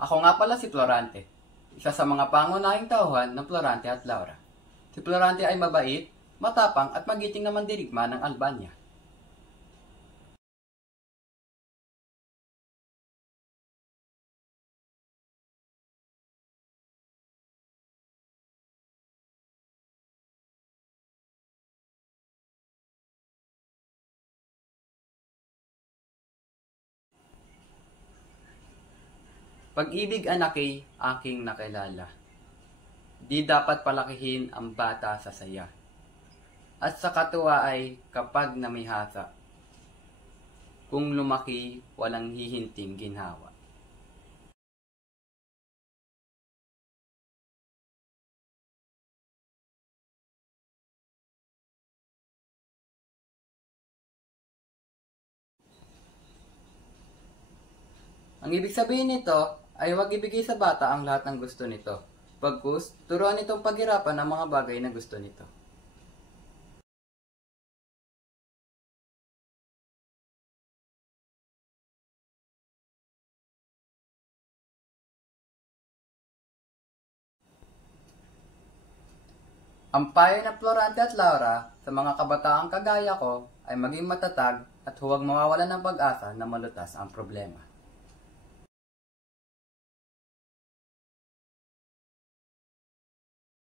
Ako nga pala si Florante, isa sa mga pangunahing tauhan ng Florante at Laura. Si Florante ay mabait, matapang at magiting na mandirigma ng Albania. Pag-ibig anak ay aking nakilala. Di dapat palakihin ang bata sa saya. At sa katuwa ay kapag namihasa. Kung lumaki, walang hihinting ginhawa. Ang ibig sabihin nito ay huwag ibigay sa bata ang lahat ng gusto nito. Pagkus, turuan nitong paghirapan ng mga bagay na gusto nito. Ang payo ng Florante at Laura sa mga kabataang kagaya ko ay maging matatag at huwag mawawalan ng pag-asa na malutas ang problema.